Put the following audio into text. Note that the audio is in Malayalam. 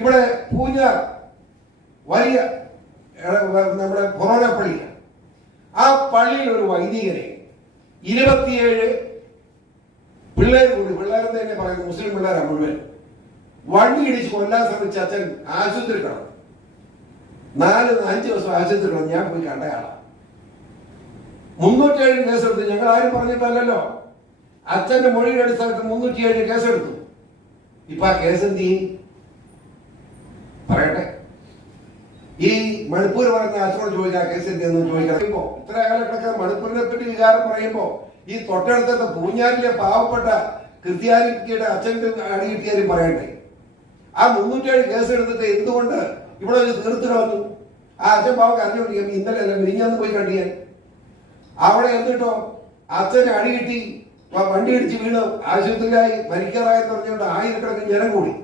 ഇവിടെ പൂഞ്ഞ വലിയ നമ്മുടെ കൊറോണ പള്ളി, ആ പള്ളിയിൽ ഒരു വൈദികനെ 27 പിള്ളേർ കൂടി, പിള്ളേരെന്ന് തന്നെ പറയുന്നത് മുസ്ലിം പിള്ളേരാണ് മുഴുവൻ, വണ്ടി ഇടിച്ച് കൊല്ലാൻ ശ്രമിച്ച അച്ഛൻ ആശുപത്രി കിടന്നു. 4-5 ദിവസം ആശുപത്രി കിടന്നു. ഞാൻ പോയി കണ്ടയാളാ. 307 കേസെടുത്തു. ഞങ്ങൾ ആരും പറഞ്ഞിട്ടല്ലോ, അച്ഛന്റെ മൊഴിയുടെ അടിസ്ഥാനത്തിൽ 307 കേസെടുത്തു. ഇപ്പൊ ആ കേസ് എന്ത് ചെയ്യും പറയട്ടെ? ഈ മണിപ്പൂർ പറയുന്ന അച്ഛനോട് ചോദിക്കാം, കേസ് എന്തെന്ന് ചോദിക്കണം. ഇത്ര കാലഘട്ടം മണിപ്പൂരിനെ പറ്റി വികാരം പറയുമ്പോ ഈ തൊട്ടടുത്ത പൂഞ്ഞാലിലെ പാവപ്പെട്ട ക്രിസ്ത്യാനിറ്റിയുടെ അച്ഛൻ്റെ അടി കിട്ടിയാലും പറയട്ടെ. ആ 307 കേസ് എടുത്തിട്ട് എന്തുകൊണ്ട് ഇവിടെ ഒരു തീർത്തു വന്നു? ആ അച്ഛൻ പാവം അറിഞ്ഞുകൊണ്ടിരിക്കും. ഇന്നലെ അല്ല മിനിഞ്ഞാന്ന് പോയി കണ്ടിയാൽ അവിടെ എന്നിട്ടോ അച്ഛന് അടി കിട്ടി, വണ്ടി ഇടിച്ച് വീണു, ആശുപത്രിയിലായി, മരിക്കാറായെന്ന് പറഞ്ഞുകൊണ്ട് ആയിരക്കണക്കിന് ജനം കൂടി.